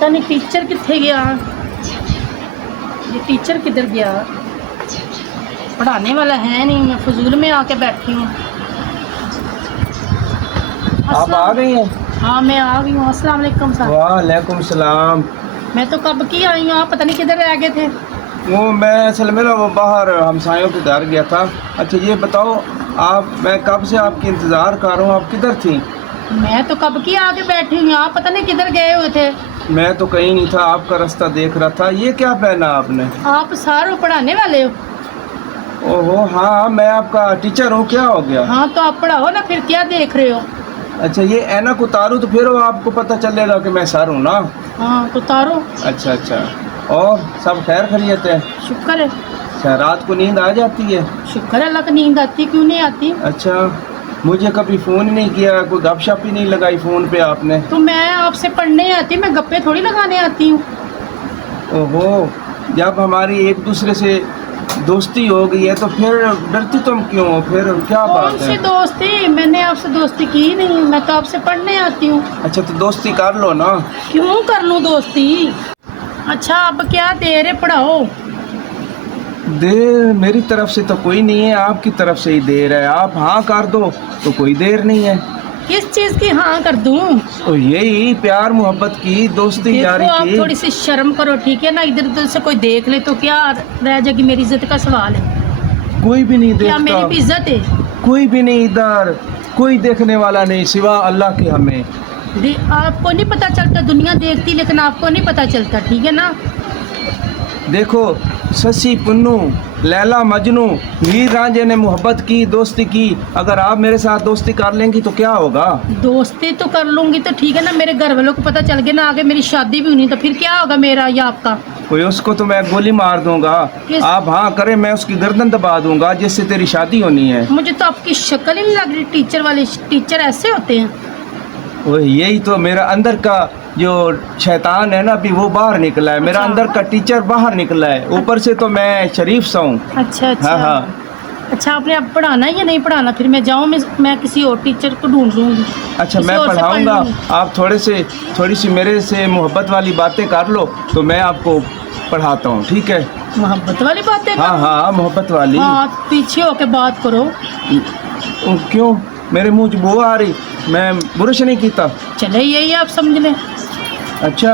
पता नहीं टीचर कितने गया, ये टीचर किधर गया, पढ़ाने वाला है नहीं, मैं फजूल में आके बैठी हूँ। आप आ गई हैं? हाँ मैं आ गई हूँ। अस्सलाम वालेकुम साहब। वालेकुम सलाम। मैं तो कब की आई हूँ, आप पता नहीं किधर रह गए थे। वो मैं असल में ना वो बाहर हमसायों के घर गया था। अच्छा ये बताओ आप, मैं कब से आपकी इंतज़ार कर रहा हूँ, आप किधर थी? मैं तो कब की आके बैठी हूँ, आप पता नहीं किधर गए हुए थे। मैं तो कहीं नहीं था, आपका रास्ता देख रहा था। ये क्या पहना आपने? आप सारों पढ़ाने वाले हो? ओहो हाँ, मैं आपका टीचर हूँ। क्या हो गया? हाँ तो आप पढ़ाओ ना, फिर क्या देख रहे हो। अच्छा ये ऐनक उतारूँ तो फिर वो आपको पता चलेगा कि मैं सर हूँ ना। हाँ तो उतारो। अच्छा अच्छा, और सब खैर खैरियत है? शुक्र है। अच्छा, रात को नींद आ जाती है? शुक्र है अल्लाह की, नींद आती क्यों नहीं आती। अच्छा, मुझे कभी फ़ोन ही नहीं किया, कोई गपशप ही नहीं लगाई फ़ोन पे आपने? तो मैं आपसे पढ़ने आती, मैं गप्पे थोड़ी लगाने आती हूँ। ओहो, जब हमारी एक दूसरे से दोस्ती हो गई है तो फिर डरती तुम क्यों हो? फिर क्या कौन बात सी है? दोस्ती, मैंने आपसे दोस्ती की नहीं, मैं तो आपसे पढ़ने आती हूँ। अच्छा तो दोस्ती कर लो ना। क्यों कर लूँ दोस्ती। अच्छा अब क्या दे रहे, पढ़ाओ। देर मेरी तरफ से तो कोई नहीं है, आपकी तरफ से ही देर है। आप हाँ कर दो तो कोई देर नहीं है। किस चीज़ की हाँ कर दूँ। तो यही प्यार मोहब्बत की, दोस्ती यारी देखो आप की। थोड़ी सी शर्म करो, ठीक है ना। इधर उधर से कोई देख ले तो क्या रह जाएगी, मेरी इज्जत का सवाल है। कोई भी नहीं क्या मेरी देखता, भी इज्जत है। कोई भी नहीं इधर, कोई देखने वाला नहीं सिवा अल्लाह के। हमें आपको नहीं पता चलता, दुनिया देखती लेकिन आपको नहीं पता चलता, ठीक है ना। देखो, शशि पुन्नू, लैला मजनू, हीर रांझे ने मोहब्बत की, दोस्ती की। अगर आप मेरे साथ दोस्ती कर लेंगी तो क्या होगा? दोस्ती तो कर लूंगी तो ठीक है ना, मेरे घर वालों को पता चल गया ना, आगे मेरी शादी भी होनी तो फिर क्या होगा मेरा या आपका। कोई उसको तो मैं गोली मार दूंगा। आप हाँ करें, मैं उसकी गर्दन दबा दूंगा जिससे तेरी शादी होनी है। मुझे तो आपकी शक्ल ही नहीं लग रही टीचर वाली। टीचर ऐसे होते हैं। वो यही तो मेरा अंदर का जो शैतान है ना, अभी वो बाहर निकला है। मेरा अच्छा। अंदर का टीचर बाहर निकला है, ऊपर से तो मैं शरीफ सा हूँ। अच्छा अच्छा। हाँ हाँ। अच्छा आपने अब पढ़ाना है या नहीं पढ़ाना, फिर मैं जाऊँ, मैं किसी और टीचर को ढूंढ लूँगी। अच्छा मैं पढ़ाऊँगा, आप थोड़ी सी मेरे से मोहब्बत वाली बातें कर लो तो मैं आपको पढ़ाता हूँ, ठीक है? मोहब्बत वाली बातें। हाँ हाँ मोहब्बत वाली। हाँ पीछे होके बात करो। क्यों मेरे मुँह बो आ रही? मैं बुरश नहीं कीता। चले यही आप समझ लें। अच्छा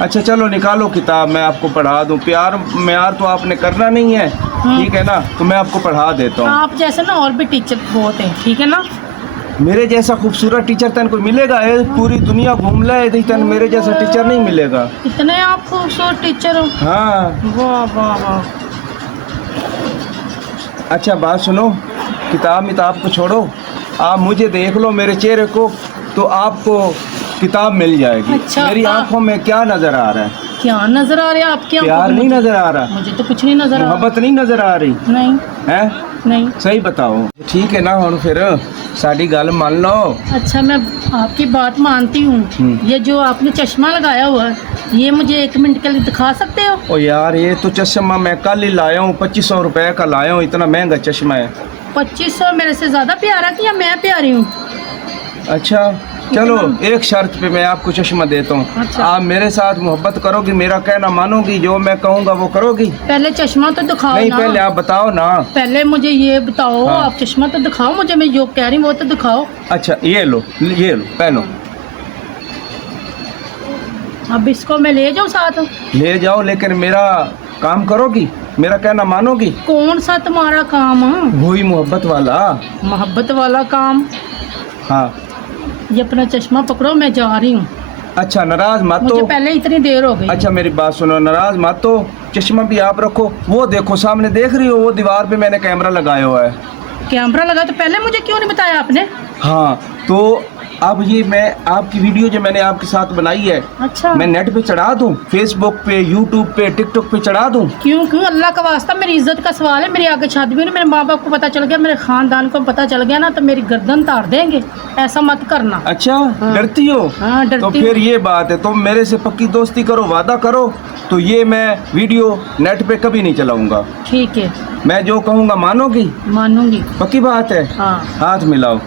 अच्छा, चलो निकालो किताब, मैं आपको पढ़ा दूँ। प्यार म्यार तो आपने करना नहीं है, ठीक है ना, तो मैं आपको पढ़ा देता हूँ। आप जैसे ना और भी टीचर बहुत हैं, ठीक है ना। मेरे जैसा खूबसूरत टीचर तन को मिलेगा? ये पूरी दुनिया घूम ले तन मेरे जैसा टीचर नहीं मिलेगा। इतने आप खूबसूरत टीचर हो। हाँ। वाह वाह वाह। अच्छा बात सुनो, किताब मिताब को छोड़ो, आप मुझे देख लो, मेरे चेहरे को, तो आपको किताब मिल जाएगी। अच्छा, मेरी आंखों में क्या नजर आ रहा है? क्या नजर आ रहा है आपके? प्यार नहीं नजर आ रहा? मुझे तो कुछ नहीं नजर आ रहा। मोहब्बत नहीं नजर आ रही नहीं है? नहीं। सही बताओ। ठीक है ना, हुण फिर साड़ी गल मान लो। अच्छा मैं आपकी बात मानती हूँ। ये जो आपने चश्मा लगाया हुआ है, ये मुझे 1 मिनट के लिए दिखा सकते हो? ओ यार, ये तो चश्मा मैं कल ही लाया हूँ, 2500 रुपए का लाया हूँ। इतना महंगा चश्मा है। 2500 मेरे से ज़्यादा प्यारा कि या मैं प्यारी हूँ? अच्छा चलो, एक शर्त पे मैं आपको चश्मा देता हूँ। अच्छा। आप मेरे साथ मोहब्बत करोगी, मेरा कहना मानोगी, जो मैं कहूँगा वो करोगी? पहले चश्मा तो दिखाओ नहीं, ना। पहले आप बताओ ना। पहले मुझे ये बताओ। हाँ। आप चश्मा तो दिखाओ मुझे, मैं जो कह रही हूँ वो तो दिखाओ। अच्छा ये लो पहनो। अब इसको मैं ले जाऊँ साथ? ले जाओ, लेकिन मेरा काम करोगी, मेरा कहना मानोगी? कौन सा तुम्हारा काम है? वही मोहब्बत वाला। मोहब्बत वाला काम? हाँ। ये अपना चश्मा पकड़ो, मैं जा रही हूँ। अच्छा नाराज मत मुझे हो। पहले इतनी देर हो गई। अच्छा मेरी बात सुनो, नाराज मत हो। चश्मा भी आप रखो। वो देखो सामने, देख रही हो वो दीवार पे मैंने कैमरा लगाया हुआ है। कैमरा लगा तो पहले मुझे क्यों नहीं बताया आपने? हाँ तो अब ये मैं आपकी वीडियो जो मैंने आपके साथ बनाई है, अच्छा मैं नेट पे चढ़ा दूं? फेसबुक पे, यूट्यूब पे, टिकटॉक पे चढ़ा दूं? क्यों क्यों? अल्लाह का वास्ता, मेरी इज्जत का सवाल है। मेरी आगे शादी भी नहीं, मेरे माँ बाप को पता चल गया, मेरे खानदान को पता चल गया ना तो मेरी गर्दन ताड़ देंगे। ऐसा मत करना। अच्छा हाँ। डरती हो? हाँ डरती तो फिर ये बात है, तुम मेरे से पक्की दोस्ती करो, वादा करो, तो ये मैं वीडियो नेट पे कभी नहीं चलाऊंगा। ठीक है। मैं जो कहूँगा मानोगी? मानूंगी। पक्की बात है? हाँ। हाथ मिलाओ।